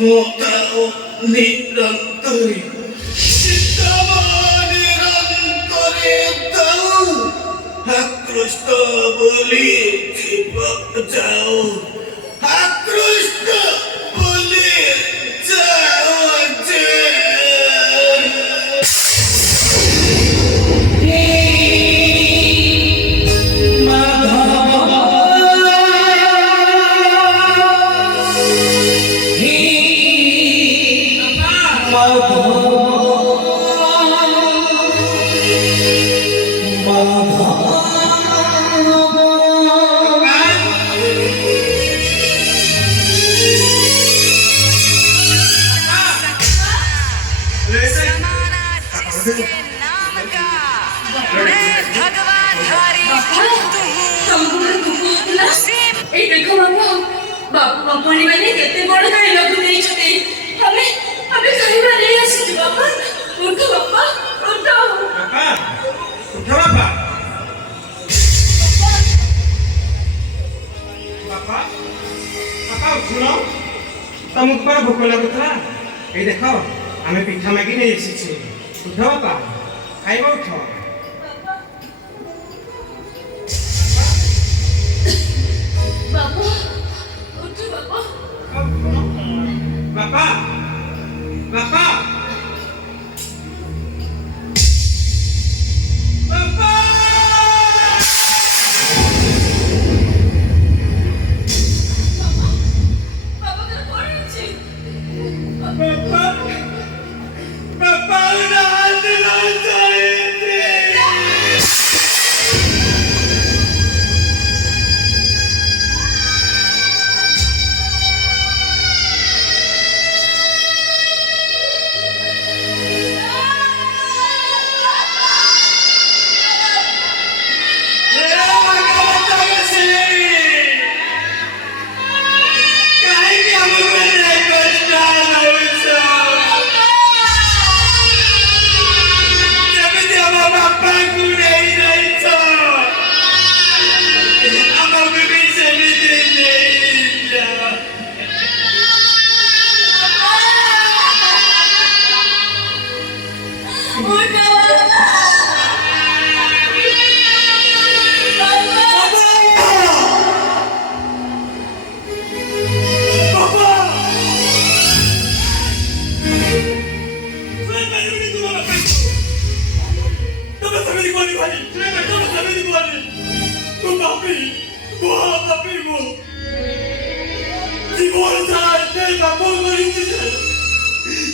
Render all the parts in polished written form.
Mutau nirantari Sitama nirantari tau Hakrusta boli kipak jauh Hakrusta boli jauh এই দেখো বাবা বাবা পরিবারে কেতে বড় খাইବାକୁ ଦେଇଛନ୍ତି ଆମେ ଆମେ ଖାଇବା ନେଇ ଆସିଛୁ ବାବା ଉଠ ବାବା ଉଠ ବାପା ଉଠ ବାପା ବାପା ବାପା ଉଠୁନ ତମକୁ କଣ ଭୋକ ଲାଗୁଥିଲା ଏଇ ଦେଖ ଆମେ ପିଠା ମାଗି ନେଇ ଆସିଛୁ ଉଠ ବାପା ଖାଇବ ଉଠ ବାବା ଉଠ ବାବା ବାପା ବାପା ବାପା ବାବା କଣ ହେଇଛି ବାପା ବାପା ରାତ ରାତ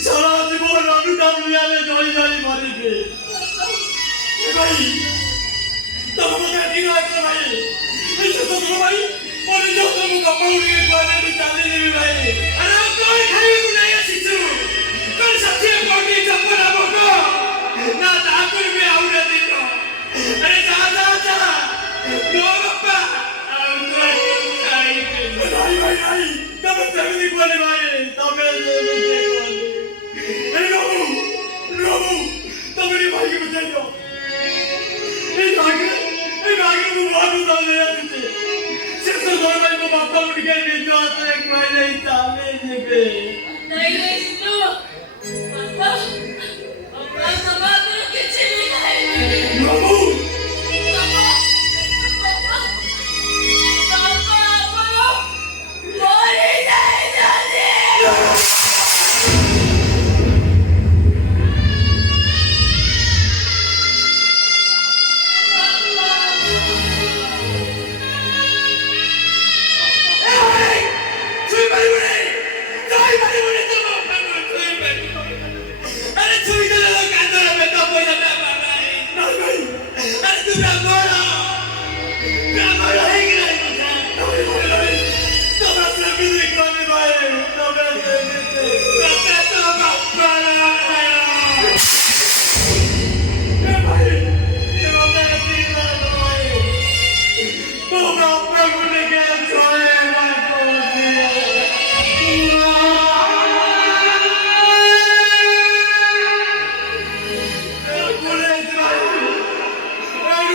সারা জীবন আমি কামিয়ালে জয় জয় মারিবে ভাই তোমাকে ঠিক আছে ভাই এই তো ভাই পরে যাও তুমি কাপড় উড়িয়ে পারে আমি চালি নিবি ভাই আরে কই খাইবু নাই আসিছু কোন সাথে কোটি চপ্পল আমক না তা করবে আউরে দিত আরে যা যা যা নো বাবা ভাই ভাই ভাই তবে তুমি বলি ভাই তবে Ramu, tamari bhai ke bachai jo. Ei naagre ko maru dal le aate. Sirf to dor bhai ko bappa uth ke nijo aate ek bhai nahi chale jibe. nahi Sindhu bappa apna sabab ke chili khai Ramu, bappa mori nahi jane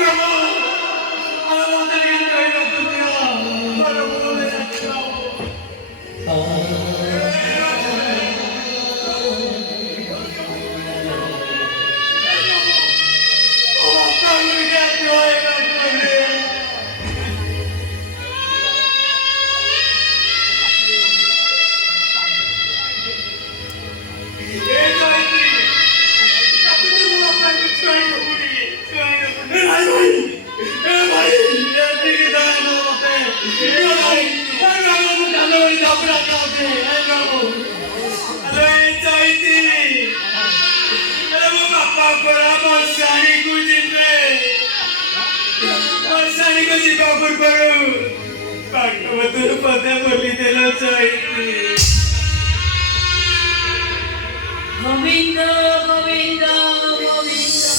Come on! Abra kabe, ay babu. Alay chaiti. Alam mo mapapara mo sari ko dinle. Sari ko si babur baru. Pak betul pada beli telo chaiti. Govinda, Govinda, Govinda.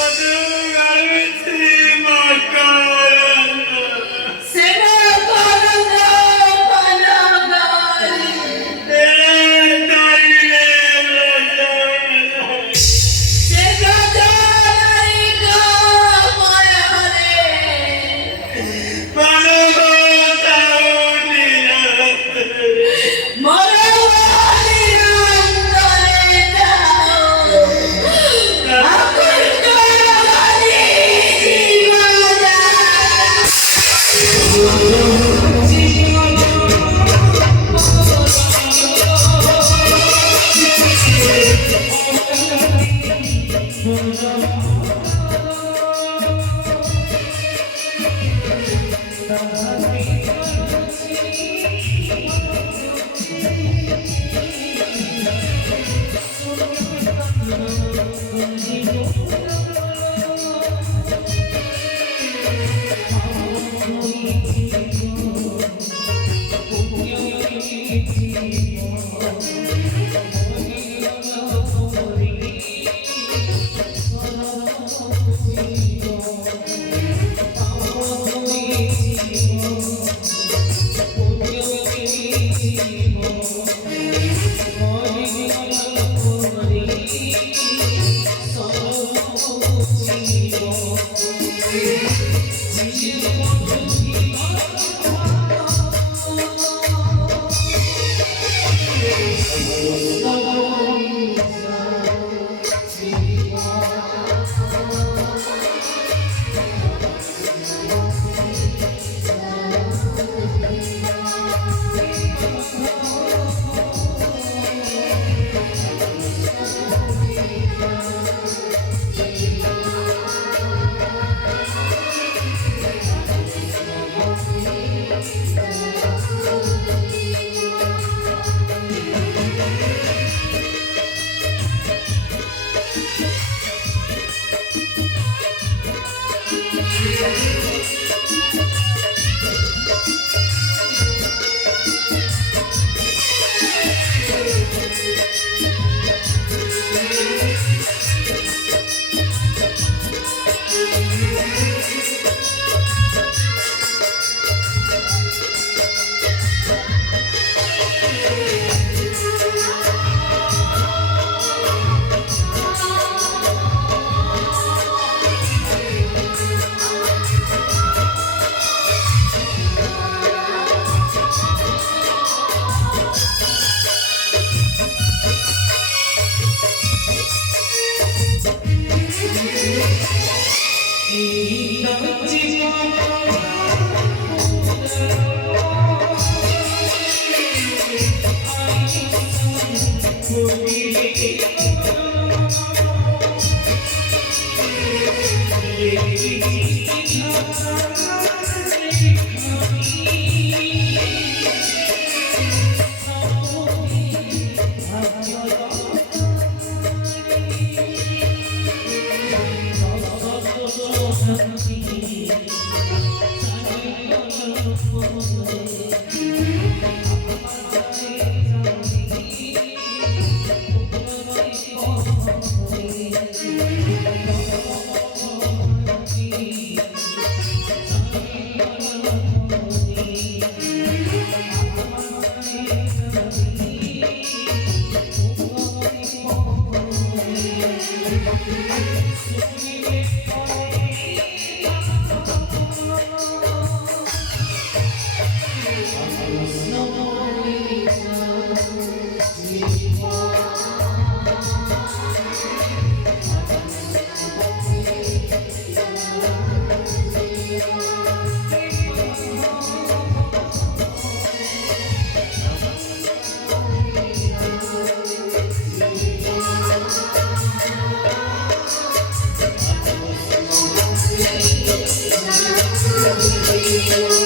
Aduh, garwiti makaran. Sena Govinda, Panagali. Sena Dharika Mayare. Moravali Rangale Dao. Akul Karavali Jivada. Thank you.